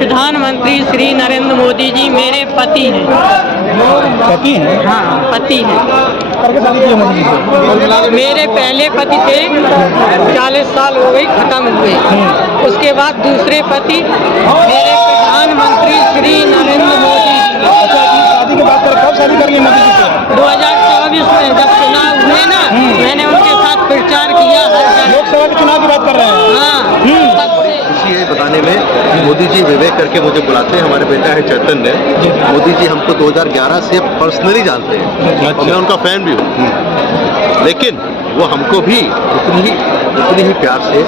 प्रधानमंत्री श्री नरेंद्र मोदी जी मेरे पति हैं। पति हैं? हाँ, पति हैं। करके शादी की है मोदी जी से? मेरे पहले पति थे, 40 साल हो गई, खत्म हुए। उसके बाद दूसरे पति मेरे प्रधानमंत्री श्री नरेंद्र मोदी जी। अच्छा, शादी की बात करें, कब शादी कर ली मोदी जी से? 2024 में जब चुनाव हुए ना, मैंने उनके साथ प्रचार किया। लोकसभा के चुनाव की बात कर रहे हैं? हाँ, खुशी है बताने में। मोदी जी विवेक करके मुझे बुलाते हैं। हमारे बेटा है चैतन्य। मोदी जी हमको 2011 से पर्सनली जानते हैं और मैं उनका फैन भी हूँ, लेकिन वो हमको भी उतनी ही प्यार से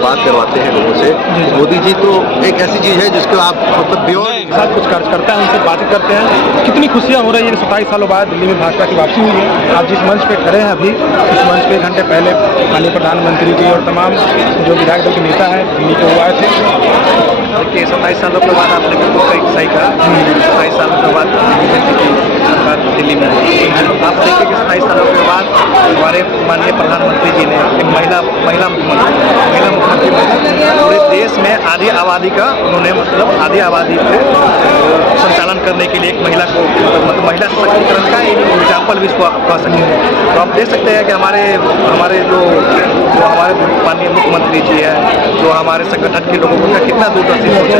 बात करवाते हैं लोगों से। मोदी जी तो एक ऐसी चीज़ है जिसको आप मतलब बियॉन्ड साथ कुछ कार्यकर्ता हैं, उनसे बात करते हैं। कितनी खुशियाँ हो रही है कि 27 सालों बाद दिल्ली में भाजपा की वापसी हुई है। आप जिस मंच पे खड़े हैं अभी, इस मंच पे 1 घंटे पहले माननीय प्रधानमंत्री जी और तमाम जो विधायक दल के नेता हैं दिल्ली को आए थे। देखिए, 27 सालों के बाद आपने बिल्कुल सही कहा। 27 सालों के बाद सरकार दिल्ली में आई। आप देखिए कि 27 सालों के बाद हमारे माननीय प्रधानमंत्री जी ने एक महिला मुख्यमंत्री पूरे देश में आधी आबादी का उन्होंने मतलब आधी आबादी पे संचालन करने के लिए एक महिला को मतलब महिला सशक्तिकरण का एक एग्जाम्पल भी इसको कह सकते हैं। तो आप देख सकते हैं कि हमारे जो हमारे माननीय मुख्यमंत्री जी हैं, जो हमारे संगठन के लोगों को कितना दूरदर्शी सोच है,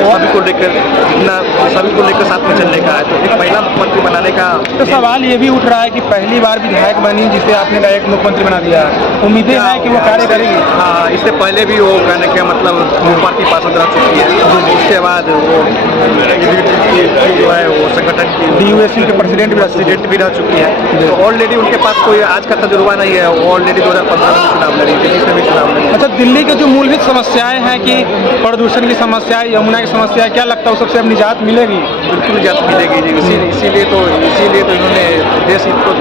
सभी को लेकर साथ में चलने का है। तो एक महिला मुख्यमंत्री बनाने का तो सवाल ये भी उठ रहा है कि पहली बार विधायक बनी जिसे आपने डायरेक्ट मुख्यमंत्री बना दिया, उम्मीदें हैं कि वो कार्य करेगी? हाँ, इससे पहले भी वो कहने का मतलब पार्टी पार्षद रह चुकी है। उसके बाद वो जो है वो संगठन की DUSC के प्रेसिडेंट भी रह चुकी है। तो ऑलरेडी उनके पास कोई आज का तजुर्बा नहीं है। वो ऑलरेडी 2015 में चुनाव लड़ी, दिल्ली से भी चुनाव लड़ी। अच्छा, दिल्ली के जो मूलभूत समस्याएं हैं कि प्रदूषण की समस्या, यमुना की समस्या है, क्या लगता है उस सबसे अब निजात मिलेगी? बिल्कुल निजात मिलेगी जी। इसीलिए तो इन्होंने देश हित को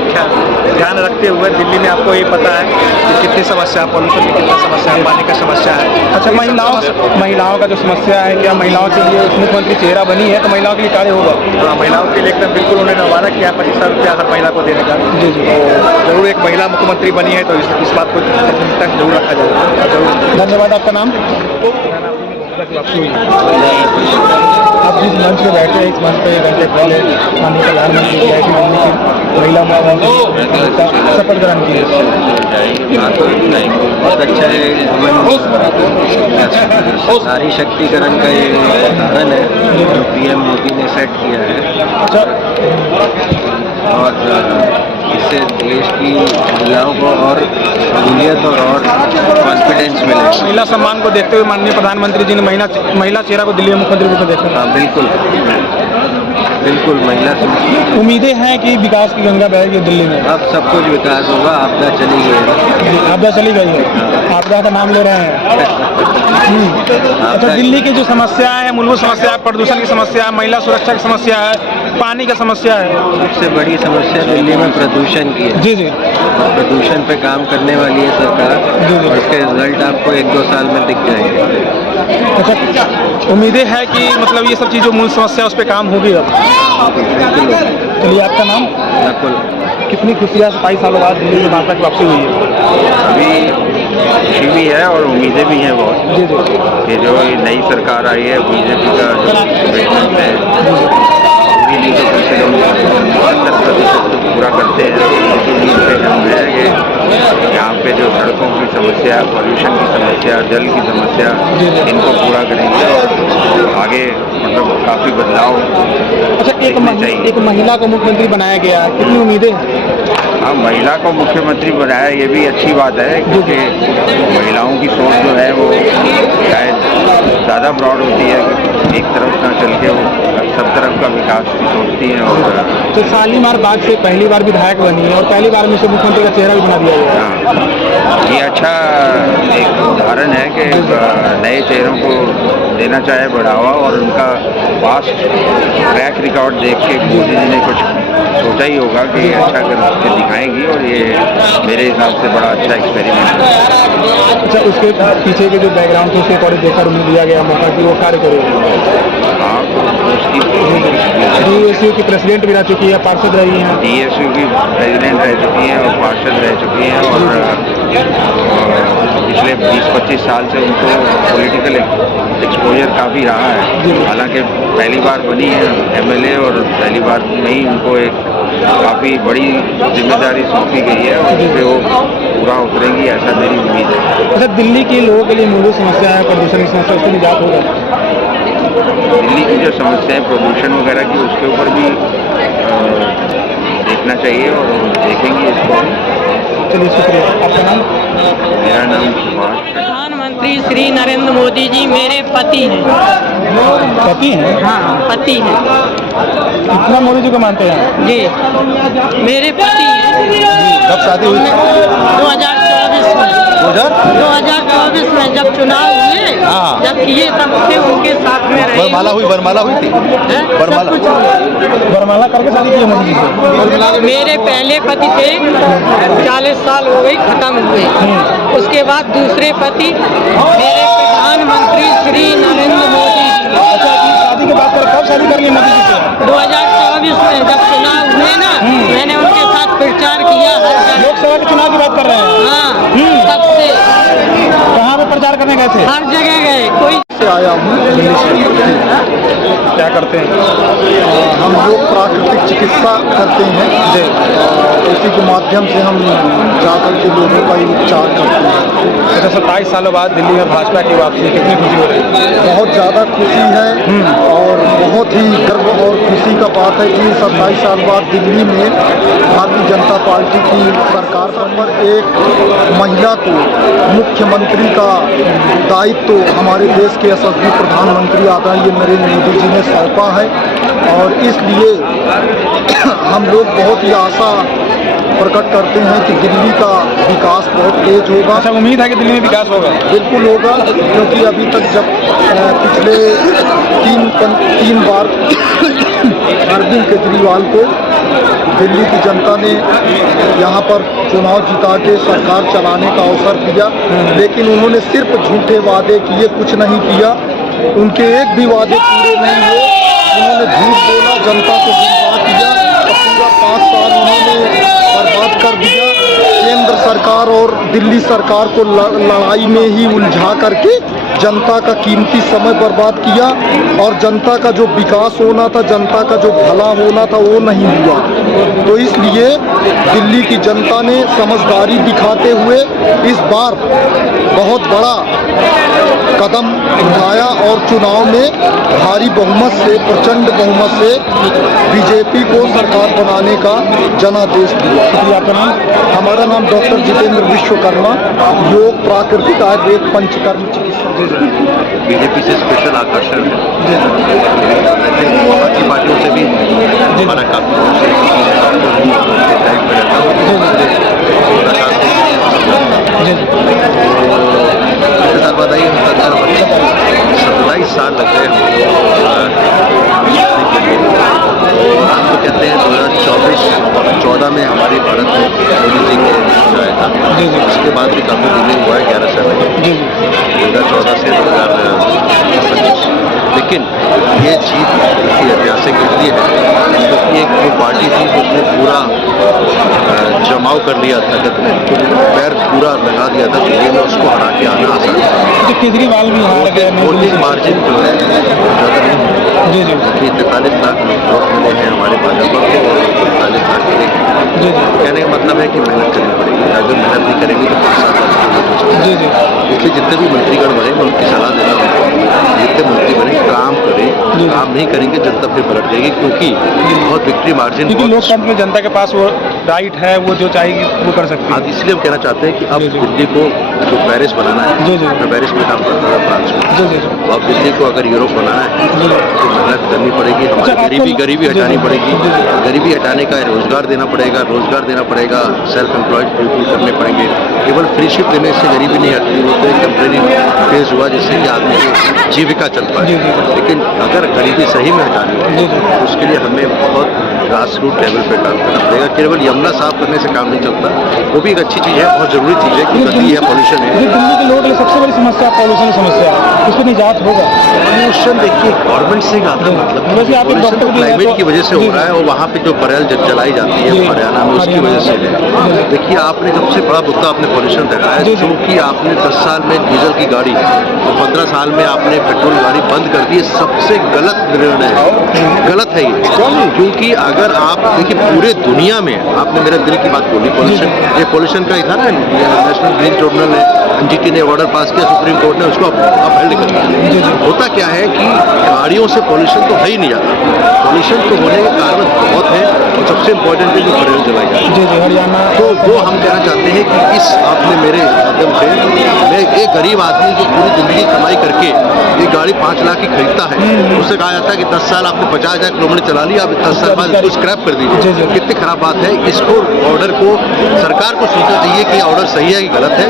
ध्यान रखते हुए दिल्ली में आपको ये पता है कि कितनी समस्या, पॉल्यूशन की कितना समस्या है, पानी का समस्या है। अच्छा, महिलाओं का जो समस्या है, क्या महिलाओं के लिए मुख्यमंत्री चेहरा बनी है तो महिलाओं के लिए कार्य होगा? हाँ, महिलाओं के लिए एकदम बिल्कुल उन्होंने वादा किया 25,000 रुपया हर महिला को देने का। जी। तो जरूर एक महिला मुख्यमंत्री बनी है तो इस बात को तक जरूर रखा जाएगा। जरूर। धन्यवाद। आपका नाम? आप जिस मंच पे बैठे हैं, इस मंच पे 1 घंटे पहले माननीय प्रधानमंत्री जी आए थे, महिला शपथ ग्रहण की। बहुत अच्छा है। नारी शक्तिकरण का ये साधन है जो PM मोदी ने सेट किया है। अच्छा, और इससे देश की महिलाओं को और सहूलियत और कॉन्फिडेंस मिलेगा। महिला सम्मान को देखते हुए माननीय प्रधानमंत्री जी ने महिला चेहरा को दिल्ली में मुख्यमंत्री रूप में देखा। हाँ, बिल्कुल महिला उम्मीदें हैं कि विकास की गंगा बहेगी दिल्ली में। अब सब कुछ विकास होगा। आपदा चली गई है। आपदा चली गई है, आपदा का नाम ले रहे हैं। अच्छा, दिल्ली की जो समस्या है, मूलभूत समस्या है, प्रदूषण की समस्या है, महिला सुरक्षा की समस्या है, पानी का समस्या है। सबसे बड़ी समस्या दिल्ली में प्रदूषण की है। जी। प्रदूषण पे काम करने वाली है सरकार और इसके रिजल्ट आपको 1-2 साल में दिख जाएंगे। अच्छा, उम्मीदें है कि मतलब ये सब चीज़ जो मूल समस्या है उस पर काम होगी अब? चलिए, आपका नाम? नकुल। कितनी खुशियाँ 27 सालों बाद दिल्ली में भाजपा की वापसी हुई है? अभी खुशी भी है और उम्मीदें भी हैं बहुत। जी। कि जो नई सरकार आई है, बीजेपी का जो कमिटमेंट है, पूरी तो कम से कम 72% पूरा करते हैं। इसी नीड पे हम है कि यहाँ पे जो सड़कों की समस्या, पॉल्यूशन की समस्या, जल की समस्या, इनको पूरा करेंगे और आगे मतलब काफ़ी बदलाव। अच्छा, एक महिला को मुख्यमंत्री बनाया गया, कितनी उम्मीदें? हाँ, महिला को मुख्यमंत्री बनाया ये भी अच्छी बात है, क्योंकि महिलाओं की सोच जो है वो शायद ज़्यादा ब्रॉड होती है, एक तरफ ना चल के वो सब तरफ का विकास की सोचती हैं। और तो शालीमार बाग से पहली बार विधायक बनी है और पहली बार में से मुख्यमंत्री का चेहरा भी बना दिया गया। हाँ, ये अच्छा एक उदाहरण है कि नए चेहरों को देना चाहे बढ़ावा, और उनका पास्ट ट्रैक रिकॉर्ड देख के मोदी जी ने कुछ सोचा ही होगा कि अच्छा करके दिखाएंगी, और ये मेरे हिसाब से बड़ा अच्छा एक्सपेरिमेंट है। अच्छा, उसके पीछे के जो बैकग्राउंड थे उसके अकॉर्डिंग देखकर उन्हें दिया गया मौका कि वो कार्य करेगा। हाँ, की। DSU की प्रेसिडेंट भी रह चुकी है, पार्षद रही हैं। DSU की प्रेसिडेंट रह चुकी हैं और पार्षद रह चुकी हैं और पिछले 20-25 साल से उनको पॉलिटिकल एक्सपोजर काफ़ी रहा है। हालांकि पहली बार बनी है MLA और पहली बार में ही उनको एक काफ़ी बड़ी जिम्मेदारी सौंपी गई है और उस पर वो पूरा उतरेंगी, ऐसा मेरी उम्मीद है। अच्छा, दिल्ली के लोगों के लिए मूलभूत समस्या है प्रदूषण की समस्या, उसकी निजात होगा? दिल्ली की जो समस्याएं प्रदूषण वगैरह की, उसके ऊपर भी देखना चाहिए और देखेंगे इसको। चलिए, शुक्रिया। आपका नाम? मेरा नाम सुभाष। प्रधानमंत्री श्री नरेंद्र मोदी जी मेरे पति हैं। पति हैं? हाँ, पति हैं। कितना मोदी जी को मानते हैं? जी, मेरे पति हैं। कब शादी हुई? 2024 में। 2024 में जब चुनाव हुए, हाँ। जब किए तब से उनके साथ में रहे। वरमाला हुई थी। हैं? वरमाला। सब कुछ हुआ। वरमाला करके शादी की है मोदी जी से? मेरे पहले पति थे, 40 साल हो गई, खत्म हुए। उसके बाद दूसरे पति मेरे प्रधानमंत्री श्री नरेंद्र मोदी जी। अच्छा, शादी के बाद कब शादी कर ली मोदी जी से? 2024 में जब चुनाव हुए ना, मैंने उनके साथ प्रचार किया हर जगह। लोकसभा के चुनाव की बात कर रहे हैं? हाँ, तब से कहाँ पे प्रचार करने गए थे? हर जगह गए। कोई आया हूँ दिल्ली से। क्या करते हैं? हम लोग प्राकृतिक चिकित्सा करते हैं जी। इसी के माध्यम से हम जाकर के लोगों का उपचार करते हैं। अच्छा, 27 सालों बाद दिल्ली में भाजपा की वापसी, कितनी खुशी हो रही है? बहुत ज़्यादा खुशी है और बहुत ही गर्व और खुशी का बात है कि 27 साल बाद दिल्ली में भारतीय जनता पार्टी की सरकार पर एक महिला को मुख्यमंत्री का दायित्व हमारे देश के यशस्वी प्रधानमंत्री आदरणीय नरेंद्र मोदी जी ने सौंपा है और इसलिए हम लोग बहुत ही आशा प्रकट करते हैं कि दिल्ली का विकास बहुत तेज होगा। अच्छा, उम्मीद है कि दिल्ली में विकास होगा? बिल्कुल होगा, क्योंकि अभी तक जब पिछले तीन बार अरविंद केजरीवाल को दिल्ली की जनता ने यहाँ पर चुनाव जिता के सरकार चलाने का अवसर दिया, लेकिन उन्होंने सिर्फ झूठे वादे किए, कुछ नहीं किया। उनके एक भी वादे पूरे नहीं हुए। उन्होंने झूठ बोला, जनता को गुमराह किया और पूरा 5 साल उन्होंने बर्बाद कर दिया। केंद्र सरकार और दिल्ली सरकार को लड़ाई में ही उलझा करके जनता का कीमती समय बर्बाद किया और जनता का जो विकास होना था, जनता का जो भला होना था, वो नहीं हुआ। तो इसलिए दिल्ली की जनता ने समझदारी दिखाते हुए इस बार बहुत बड़ा कदम उठाया और चुनाव में भारी बहुमत से, प्रचंड बहुमत से बीजेपी को सरकार बनाने का जनादेश दिया। आपका नाम? हमारा नाम डॉक्टर जितेंद्र विश्वकर्मा, योग प्राकृतिक आयुर्वेद पंचकर्म चिकित्सा। बीजेपी से स्पेशल आकर्षण है। बाकी पार्टियों से भी हमारा काफी साल बाद आई 27 साल लग गए हम तो कहते हैं 2014 में हमारे भारत में मोदी जी के आया था। उसके बाद भी काफ़ी डिले हुआ है 11 साल में, 2014 से 2025। लेकिन ये जीत ऐतिहासिक इसलिए है क्योंकि एक जो पार्टी थी उसने पूरा जमाव कर लिया था, पैर पूरा लगा दिया था दिल्ली में, उसको हरा के आना आसान था। केजरीवाल भी हार गए। वोटिंग मार्जिन जो है ज़्यादा नहीं जी जी। 43 लाख वोट मिले हैं हमारे भाजपा को, 43 लाख मिले हैं। जी जी। कहने का मतलब है कि मेहनत करनी पड़ेगी, अगर मेहनत नहीं करेंगे तो 5 साल बाद। जी जी। इसलिए जितने भी मंत्रीगण बने मैं उनकी सलाह देता हूँ, जितने मंत्री बने काम करें, काम नहीं करेंगे जनता फिर पलट जाएगी, क्योंकि बहुत विक्ट्री मार्जिन, क्योंकि लोकतंत्र में जनता के पास वो राइट है, वो जो चाहेगी वो कर सकती है। इसलिए हम कहना चाहते हैं कि अब दिल्ली को जो पेरिस बनाना है, मैं पेरिस में काम करता था फ्रांस में, अब दिल्ली को अगर यूरोप बनाना है तो मेहनत करनी पड़ेगी, हमारी गरीबी हटानी पड़ेगी, गरीबी हटाने का रोजगार देना पड़ेगा, सेल्फ एम्प्लॉयड पीपल करने पड़ेंगे। केवल फ्रीशिप देने से गरीबी नहीं हटती, वो तो एक टेम्परेरी फेज हुआ जिससे कि आदमी की जीविका चल पाए। लेकिन अगर गरीबी सही में हटानी है तो उसके लिए हमें बहुत ग्रास रूट लेवल पे काम करना पड़ेगा। केवल मोहल्ला साफ करने से काम नहीं चलता। वो भी एक अच्छी चीज़ है, बहुत ज़रूरी चीज़ है कि गंदगी है, पॉल्यूशन है। दिल्ली के लोगों के लिए सबसे बड़ी समस्या पॉल्यूशन समस्या है, उसको निजात होगा। पॉल्यूशन देखिए गवर्नमेंट से आता है, वैसे आप एक डॉक्टर मतलब भी हैं क्लाइमेट तो- की वजह से हो रहा है, और वहाँ पे जो बरेल जलाई जाती है हरियाणा में, उसकी वजह से है। देखिए आपने सबसे बड़ा मुद्दा आपने पॉल्यूशन देखा है, क्योंकि आपने 10 साल में डीजल की गाड़ी और 15 साल में आपने पेट्रोल गाड़ी बंद कर दी। सबसे गलत निर्णय है, गलत है ये। क्योंकि अगर आप देखिए पूरे दुनिया में, आपने मेरे दिल की बात बोली, पॉल्यूशन, ये पॉल्यूशन का ही था ना, नेशनल ग्रीन ट्रिब्यूनल ने, एनजीटी ने ऑर्डर पास किया, सुप्रीम कोर्ट ने उसको अपहेल्ड कर दिया। होता क्या है कि गाड़ियों से पॉल्यूशन तो है ही नहीं जाता, पॉल्यूशन तो होने के कारण बहुत है, और सबसे इम्पोर्टेंट है जो बरेल जलाई जाती है। जी जी, हरियाणा। तो वो हम कहना चाहते हैं कि इस आपने मेरे माध्यम से, मैं एक गरीब आदमी जो पूरी जिंदगी कमाई करके एक गाड़ी 5 लाख की खरीदता है, उससे कहा जाता है कि 10 साल आपने 50,000 किलोमीटर चला लिया, अब 10 साल बाद इसको स्क्रैप कर दीजिए। कितनी खराब बात है। इसको ऑर्डर को सरकार को सोचना चाहिए कि ऑर्डर सही है कि गलत है।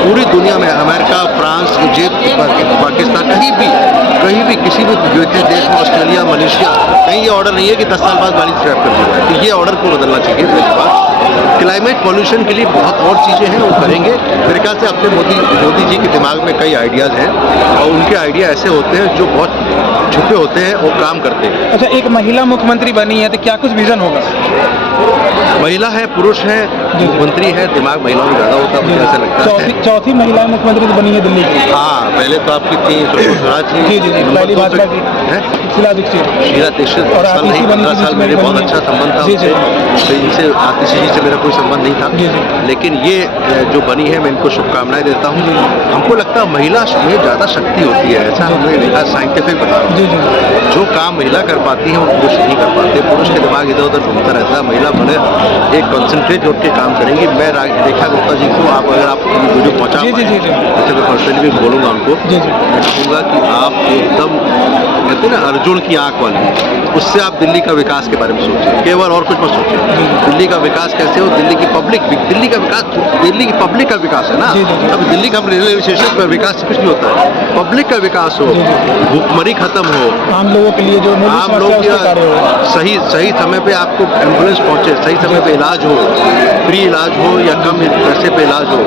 पूरी दुनिया में अमेरिका, फ्रांस, इजिप्ट, पाकिस्तान, कहीं भी किसी भी देश में, ऑस्ट्रेलिया, मलेशिया, कहीं ये ऑर्डर नहीं है कि 10 साल बाद गाड़ी स्क्रैप कर दी। तो ये ऑर्डर को बदलना चाहिए। मेरे पास क्लाइमेट पॉल्यूशन के लिए बहुत और चीज़ें हैं, वो करेंगे मेरे ख्याल से। अपने मोदी जी के दिमाग में कई आइडियाज़ हैं, और उनके आइडिया ऐसे होते हैं जो बहुत छुपे होते हैं और काम करते हैं। अच्छा, एक महिला मुख्यमंत्री बनी है तो क्या कुछ विजन होगा? महिला है, पुरुष है, मुख्यमंत्री है, दिमाग महिलाओं में ज़्यादा होता है, मुझे ऐसा लगता है। चौथी महिला मुख्यमंत्री तो बनी है दिल्ली की। हाँ, पहले तो आपकी थी सुषमा स्वराज जी जी जी, पहली भाजपा की शीला दीक्षित। शीला दीक्षित और साल आतिशी नहीं, बनी 15 थी, साल बीच मेरे में बहुत बनी। अच्छा संबंध था जी जी। उनसे, तो इनसे आतिशी जी से मेरा कोई संबंध नहीं था। जी जी। लेकिन ये जो बनी है, मैं इनको शुभकामनाएं देता हूँ। हमको लगता है महिला में ज़्यादा शक्ति होती है, ऐसा हमने देखा, साइंटिफिक बता रहा जी जी। हूँ। जो काम महिला कर पाती है वो पुरुष नहीं कर पाते। पुरुष के दिमाग इधर उधर घूमता रहता है, महिला बड़े एक कॉन्सेंट्रेट होकर के काम करेंगी। मैं रेखा गुप्ता जी को, आप अगर आप वीडियो पहुँचा जी जी जी जी। जैसे मैं पर्सनली भी बोलूँगा उनको, जी जी। मैं कहूँगा कि आप एकदम कहते हैं ना अर्जुन की आंख वाली, उससे आप दिल्ली का विकास के बारे में सोचें, केवल और कुछ मत सोचें। दिल्ली का विकास कैसे हो, दिल्ली की पब्लिक का विकास है ना। जी, जी, जी। अब दिल्ली का रेलवे स्टेशन पर विकास कुछ नहीं होता है, पब्लिक का विकास हो, भूखमरी खत्म हो, आम लोगों के लिए जो आप लोग सही समय पे आपको एम्बुलेंस पहुंचे, सही समय पे इलाज हो, फ्री इलाज हो या कम पैसे पे इलाज हो,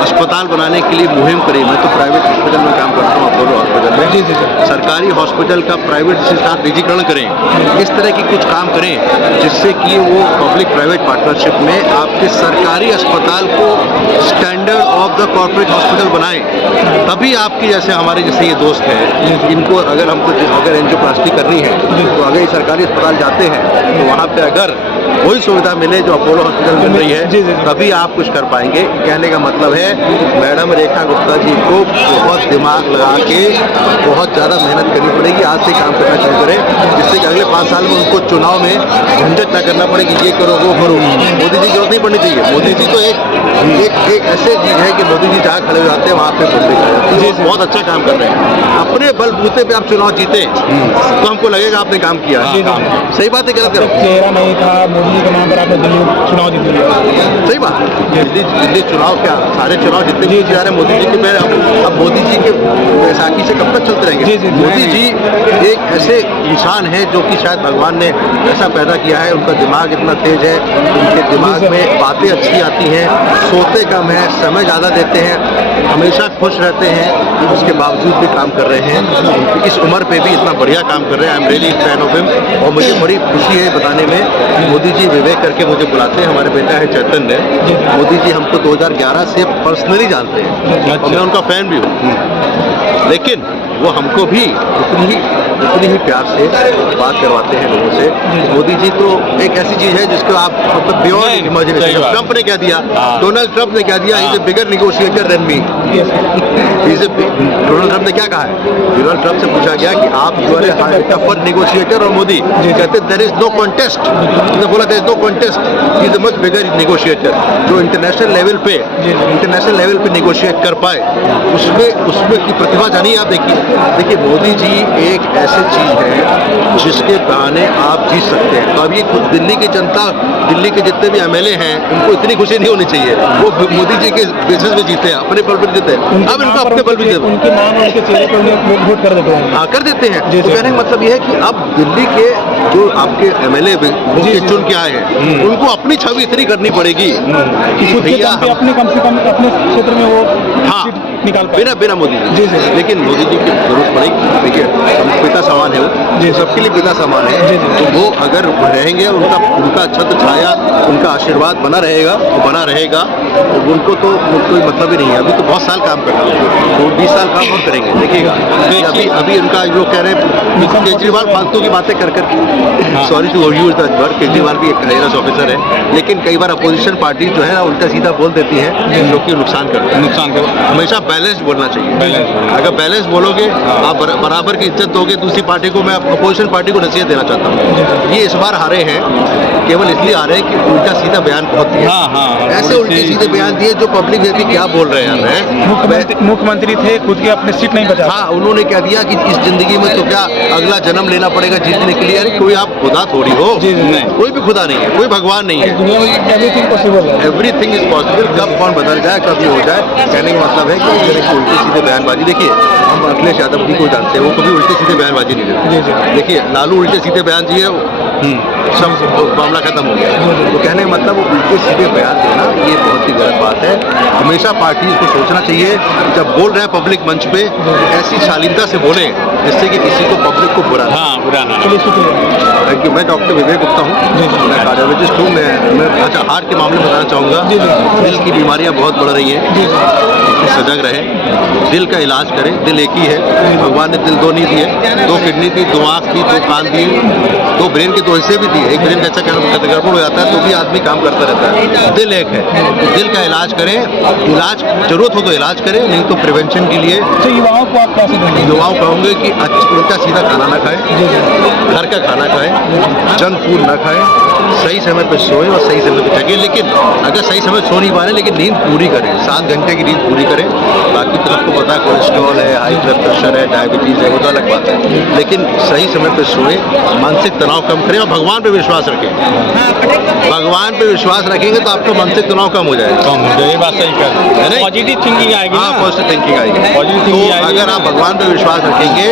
अस्पताल बनाने के लिए मुहिम करें। मैं तो प्राइवेट हॉस्पिटल में काम करता हूँ, अपोलो हॉस्पिटल में। जी जी जी। सरकारी हॉस्पिटल का प्राइवेट से साथ निजीकरण करें, इस तरह की कुछ काम करें जिससे कि वो पब्लिक प्राइवेट पार्टनरशिप में आपके सरकारी अस्पताल को standard of the corporate hospital बनाएं। तभी आपकी जैसे हमारे जैसे ये दोस्त हैं, इनको अगर हमको अगर एंजियोप्लास्टी करनी है तो अगर सरकारी अस्पताल जाते हैं तो वहाँ पे अगर वही सुविधा मिले जो अपोलो हॉस्पिटल मिल रही है, तभी आप कुछ कर पाएंगे। कहने का मतलब है मैडम रेखा गुप्ता जी को बहुत दिमाग लगा के बहुत ज़्यादा मेहनत करनी पड़ेगी, आज से काम करना शुरू करें, जिससे कि अगले 5 साल में उनको चुनाव में झंझट ना करना पड़े कि ये करो वो करो। मोदी जी की जरूरत नहीं पड़नी चाहिए। मोदी जी तो एक ऐसे चीज़ है कि मोदी जी जहाँ खड़े हो जाते हैं वहाँ पे पब्लिक बहुत अच्छा काम कर रहे हैं। अपने बलबूते पे आप चुनाव जीते तो हमको लगेगा आपने काम किया। सही बात है, गलत करो। चेहरा नहीं था मोदी जी के नाम पर, आपने दिल्ली चुनाव जीत लिया। सही बात। दिल्ली चुनाव क्या, सारे चुनाव जितने भी जा रहे हैं मोदी जी के पैर, अब मोदी जी के बैसाखी से कब तक चलते रहेंगे। मोदी जी एक ऐसे इंसान है जो कि शायद भगवान ने ऐसा पैदा किया है, उनका दिमाग इतना तेज है, उनके दिमाग में बातें अच्छी आती हैं, सोते कम है, समय ज़्यादा देते हैं, हमेशा खुश रहते हैं, उसके बावजूद भी काम कर रहे हैं। इस उम्र पे भी इतना बढ़िया काम कर रहे हैं। I am really fan of him, और मुझे बड़ी खुशी है बताने में। मोदी जी विवेक करके मुझे बुलाते हैं, हमारे बेटा है चैतन्य। मोदी जी हमको 2011 से पर्सनली जानते हैं और मैं उनका फैन भी हूँ, लेकिन वो हमको भी उतनी ही प्यार से बात करवाते हैं लोगों से। मोदी जी तो एक ऐसी चीज है जिसको आप मतलब बियॉन्ड इमेजिनेशन। ट्रंप ने क्या दिया, डोनाल्ड ट्रंप ने क्या दिया, is a bigger negotiator than me. Donald Trump ने क्या कहा है, डोनाल्ड ट्रंप से पूछा गया कि आप जो है टफर नेगोशिएटर, और मोदी कहते देयर इज नो कॉन्टेस्ट। उसने बोला there is no contest, he is a much bigger negotiator. जो इंटरनेशनल लेवल पे नेगोशिएट कर पाए, उसमें की प्रतिभा जानिए आप। देखिए मोदी जी एक ऐसी चीज है, जिसके बहाने आप जीत सकते हैं। तो अब ये खुद दिल्ली की जनता, दिल्ली के जितने भी एमएलए हैं, उनको इतनी खुशी नहीं होनी चाहिए। वो मोदी जी के बेसिस पे जीते हैं, अपने बल पर जीते हैं। अब इनको अपने बल पर जीते, उनके नाम और उनके चेहरे पर लोग वोट कर देते हैं। हाँ, कर देते हैं। जी, तो जी। कहने का मतलब ये है कि अब दिल्ली के जो आपके एमएलए चुन के आए हैं, उनको अपनी छवि इतनी करनी पड़ेगी कि खुद के भैया दम पे अपने कम से कम अपने क्षेत्र में वो हाँ सीट निकाल पाए। बिना मोदी जी, जी। लेकिन मोदी जी की जरूरत पड़ेगी। देखिए, पिता समान है वो, जी, सबके लिए पिता समान जी, है। जी। तो वो अगर रहेंगे, उनका छत्र छाया, उनका आशीर्वाद बना रहेगा, वो बना रहेगा, तो उनको तो कोई मतलब ही नहीं है। अभी तो बहुत साल काम करना है, तो 20 साल काम और करेंगे, देखिएगा। अभी उनका जो कह रहे हैं केजरीवाल फालतू की बातें कर sorry to use the word, Kejriwal भी एक IAS ऑफिसर है, लेकिन कई बार अपोजिशन पार्टी जो है ना उल्टा सीधा बोल देती है, जो कि नुकसान करता है। हमेशा बैलेंस बोलना चाहिए। अगर बैलेंस बोलोगे, आप बराबर की इज्जत दोगे दूसरी पार्टी को। मैं अपोजिशन पार्टी को नसीहत देना चाहता हूँ, ये इस बार हारे हैं केवल इसलिए हारे हैं कि उल्टा सीधा बयान बहुत दिया। ऐसे उल्टे सीधे बयान दिए जो पब्लिक व्यक्ति क्या बोल रहे हैं। मुख्यमंत्री थे, खुद के अपने सीट नहीं बचा। हाँ, उन्होंने क्या दिया कि इस जिंदगी में तो क्या अगला जन्म लेना पड़ेगा जीतने के लिए। अरे कोई आप खुदा थोड़ी हो, कोई भी खुदा नहीं है, कोई भगवान नहीं है। दुनिया में एवरीथिंग पॉसिबल है। Everything is possible. कब कौन बदल जाए, कब ये हो जाए, कहने का मतलब है कि इस तरह की उल्टी सीधे बयानबाजी। देखिए, हम अखिलेश यादव जी को जानते हैं, वो कभी उल्टे सीधे बयानबाजी नहीं देते। देखिए, लालू उल्टे सीधे बयान दिए, सब मामला खत्म हो गया। तो कहने का मतलब वो उल्टे सीधे बयान देना ये बहुत ही गलत बात है। हमेशा पार्टी को सोचना चाहिए कि जब बोल रहे हैं पब्लिक मंच पे, ऐसी शालीनता से बोले जिससे कि किसी को पब्लिक को बुरा थैंक यू। मैं डॉक्टर विवेक गुप्ता हूँ, मैं कार्डियोलॉजिस्ट हूँ। मैं अच्छा हार्ट के मामले में बताना चाहूँगा। दिल की बीमारियाँ बहुत बढ़ रही हैं, इससे सजग रहे, दिल का इलाज करें। दिल एक ही है, भगवान ने दिल दो नहीं दिए, 2 किडनी दी, 2 आँख दी, 2 कान दिए, 2 ब्रेन के 2 हिस्से भी दिए। एक ब्रेन का अच्छा गड़बड़ हो जाता है तो भी आदमी काम करता रहता है। दिल एक है, तो दिल का इलाज करें। इलाज जरूरत हो तो इलाज करें, नहीं तो प्रिवेंशन के लिए युवाओं को आप क्या देंगे? युवाओं कहूँगे कि उल्टा सीधा खाना ना खाएं, घर का खाना खाएं, जंक फूड ना खाएं, सही समय पर सोएं और सही समय पर जगें। लेकिन अगर सही समय सो नहीं पा रहे, लेकिन नींद पूरी करें, 7 घंटे की नींद पूरी करें। बाकी तो सबको पता है, कोलेस्ट्रॉल है, हाई ब्लड प्रेशर है, डायबिटीज़ है, वो तो अलग बात है। लेकिन सही समय पर सोएं, मानसिक तनाव कम करें और भगवान पे विश्वास रखें। भगवान पे विश्वास रखेंगे तो आपका मानसिक तनाव कम हो जाएगा। ये बात सही कर, पॉजिटिव थिंकिंग आएगी। हाँ, पॉजिटिव थिंकिंग आएगी। पॉजिटिव थिंकिंग तो अगर आप भगवान पे विश्वास रखेंगे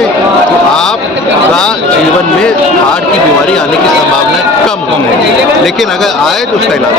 तो आपका जीवन में हार्ट की बीमारी आने की संभावना कम होगी। लेकिन अगर आए तो उसका इलाज